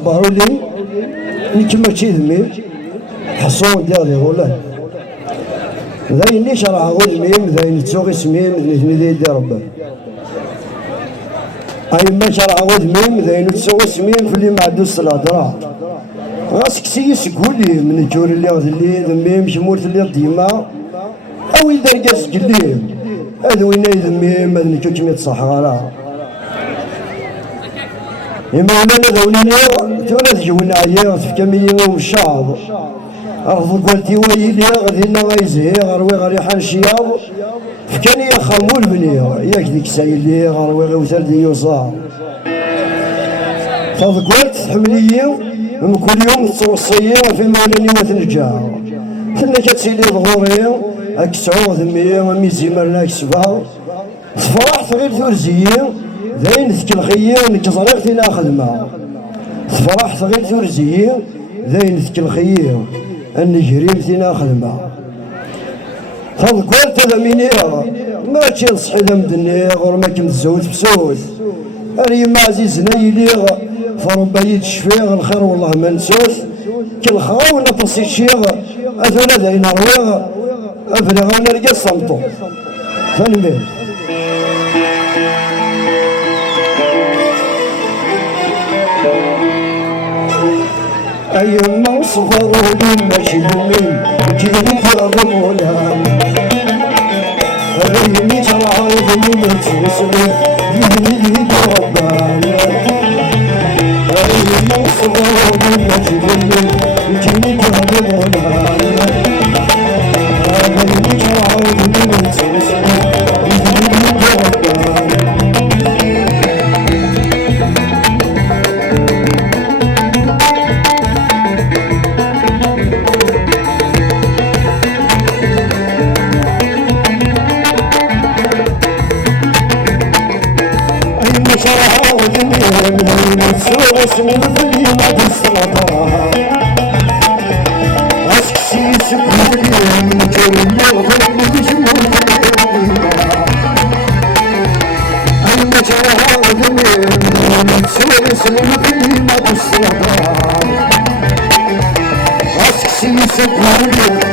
صبروا لي نيك ماشي ذميم حصون ديالي ولا ذاين ليش راه غدميم ذاين تسوغي سميم ذني ديال ربي اي ما شرع غدميم ذاين تسوغي سميم في اللي ما عندوش الصلاة راه غاسك سيس قولي من الجور اللي غدلي ذميم شمورت اللي ديما او يدار كاس قليم هذا وين يذميم هذا نشوف كمية صح راه إما ولا ذوليني تولا تجونا عيا في كمية ومشاض أرض قولتي ويلي غدينا غيزهي غروي غريحان شياض فكان يا خمول بنيا ياك ديك سايلي غروي غيوثر دي يوصار فاض قولت حملية من كل يوم توصية في مولاني وتنجا ثم كتسيلي ظهوري أكسعو ذمية وميزي مرنا كسبا تفرحت غير ثورزية ذاين ذيك الخية نكزريغتي خدمة تفرحت غير ثورزية ذاين ذيك الخية أني جريمتي خدمة فضكرت هذا مينيغ ما تشي نصحي ذا مدني غير ما كنت تزود بسوس ريما عزيز نايليغ فربا يتشفيغ الخير والله ما نسوس كل خاونا تصي شيغ أثولا ذاين رويغ أفرغ أنا رجال صمتو فنمير أيما صفروا لي ماشي بمين جيت يضمونا أيمي ترعاود من تسوسني يهدي ربانا أيما صفروا لي ماشي بمين جيت يضمونا أيمي ترعاود من تسوسني يهدي ربانا اسمي في ما بالسلطة اسكسي سكولي من جولي وغير بجمول أنا جاهد من سوى اسمي في ما بالسلطة اسكسي سكولي من جولي وغير بجمول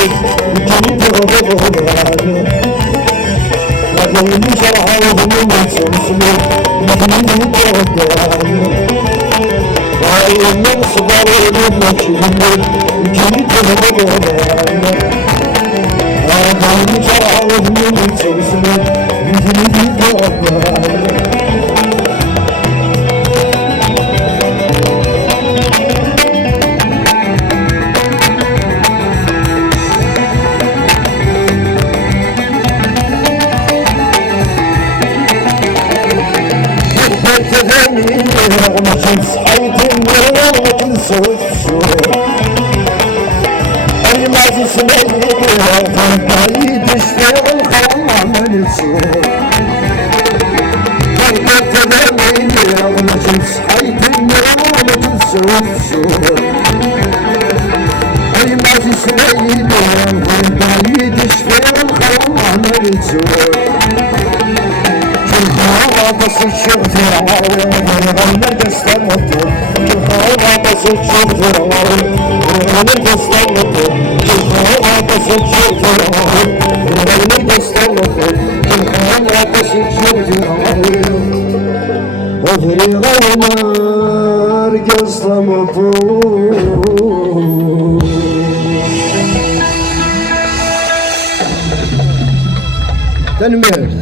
I'm تسوسني مثلي تودعني من صغري لما كبرت جيت هالغرام هذا المجاوب من تسوسني مثلي تودعني رغم صحيت النور كنسوت الشوق أي ما تسمعني فالبعيد اشتاق الخرام من السوق كنت تذميني رغم صحيت النور كنسوت الشوق أي ما تسمعني فالبعيد اشتاق الخرام من السوق بس تشوف العالم غنى تستمت الخوضة بس تشوف العالم غنى تستمت الخوضة بس تشوف العالم غنى تستمت الخوضة بس تشوف العالم وفري غنار قصة مطول تنمير